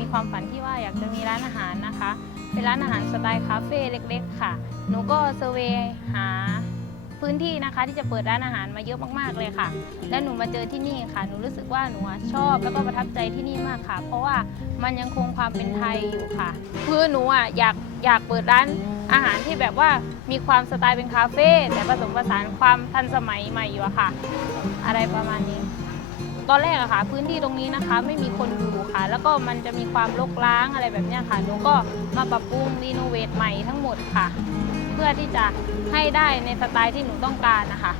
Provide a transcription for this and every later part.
มีความฝันที่ว่าอยากจะมีร้านอาหารนะคะ เป็นร้านอาหารสไตล์คาเฟ่เล็ก ๆ ค่ะ หนูก็เซอร์เวยหาพื้นที่นะคะที่จะเปิดร้านอาหารมาเยอะมากๆเลยค่ะ แล้วหนูมาเจอที่นี่ค่ะ หนูรู้สึกว่าหนูชอบแล้วก็ประทับใจที่นี่มากค่ะ เพราะว่ามันยังคงความเป็นไทยอยู่ค่ะคือหนูอะอยากอยากเปิดร้านอาหารที่แบบว่ามีความสไตล์เป็นคาเฟ่แต่ผสมผสานความทันสมัยใหม่อยู่อะค่ะ อะไรประมาณนี้ ตอนแรกอะค่ะ พื้นที่ตรงนี้นะคะ ไม่มีคนอยู่ค่ะ แล้วก็มันจะมีความรกร้างอะไรแบบนี้ค่ะหนูก็มาปรับปรุงรีโนเวทใหม่ทั้งหมดค่ะ เพื่อที่จะให้ได้ในสไตล์ที่หนูต้องการนะคะ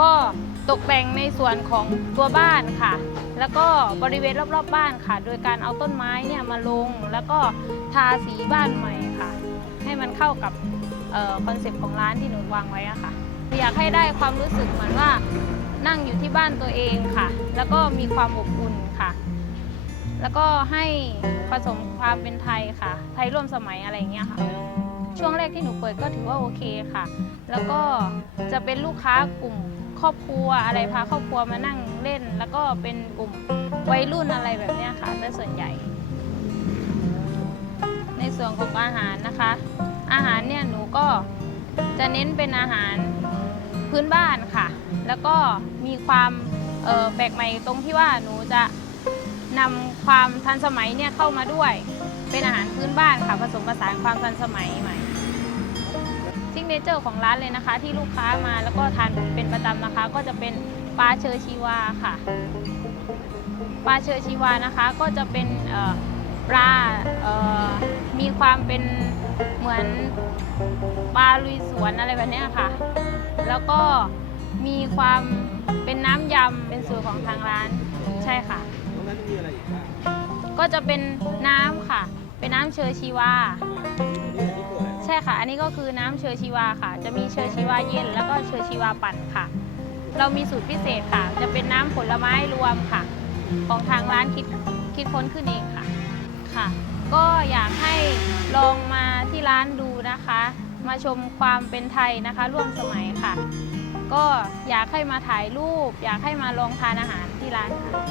ก็ตกแต่งในส่วนของตัวบ้านค่ะ แล้วก็บริเวณรอบๆบ้านค่ะ โดยการเอาต้นไม้เนี่ยมาลง แล้วก็ทาสีบ้านใหม่ค่ะ ให้มันเข้ากับคอนเซปต์ของร้านที่หนูวางไว้อะค่ะ อยากให้ได้ความรู้สึกเหมือนว่า นั่งอยู่ที่บ้านตัวเองค่ะ แล้วก็มีความอบอุ่นค่ะ แล้วก็ให้ผสมความเป็นไทยค่ะ ไทยร่วมสมัยอะไรอย่างเงี้ยค่ะ ช่วงแรกที่หนูเปิดก็ถือว่าโอเคค่ะ แล้วก็จะเป็นลูกค้ากลุ่มครอบครัวอะไรพาครอบครัวมานั่งเล่น แล้วก็เป็นกลุ่มวัยรุ่นอะไรแบบเนี้ยค่ะเป็นส่วนใหญ่ ในส่วนของอาหารนะคะ อาหารเนี่ยหนูก็จะเน้นเป็นอาหาร พื้นบ้านค่ะ แล้วก็มีความแปลกใหม่ตรงที่ว่าหนูจะนำความทันสมัยเนี่ยเข้ามาด้วย เป็นอาหารพื้นบ้านค่ะผสมผสานความทันสมัยใหม่ซิกเนเจอร์ของร้านเลยนะคะ ที่ลูกค้ามาแล้วก็ทานเป็นประจำนะคะ ก็จะเป็นปลาเชอชีวาค่ะปลาเชอชีวานะคะก็จะเป็นปลามีความเป็นเหมือนปลาลุยสวนอะไรแบบนี้ค่ะ แล้วก็มีความเป็นน้ำยำเป็นสูตรของทางร้านใช่ค่ะ ตรงนั้นมีอะไรอีกบ้างก็จะเป็นน้ำค่ะ เป็นน้ำเชอร์ชีวา อันนี้อันนี้คืออะไรใช่ค่ะ อันนี้ก็คือน้ำเชอร์ชีวาค่ะ จะมีเชอร์ชีวาเย็น แล้วก็เชอร์ชีวาปั่นค่ะ เรามีสูตรพิเศษค่ะ จะเป็นน้ำผลไม้รวมค่ะ ของทางร้านคิดคิดค้นขึ้นเองค่ะค่ะ ก็อยากให้ลองมาที่ร้านดูนะคะ มาชมความเป็นไทยนะคะ ร่วมสมัยค่ะ ก็อยากให้มาถ่ายรูป อยากให้มาลองทานอาหารที่ร้านค่ะ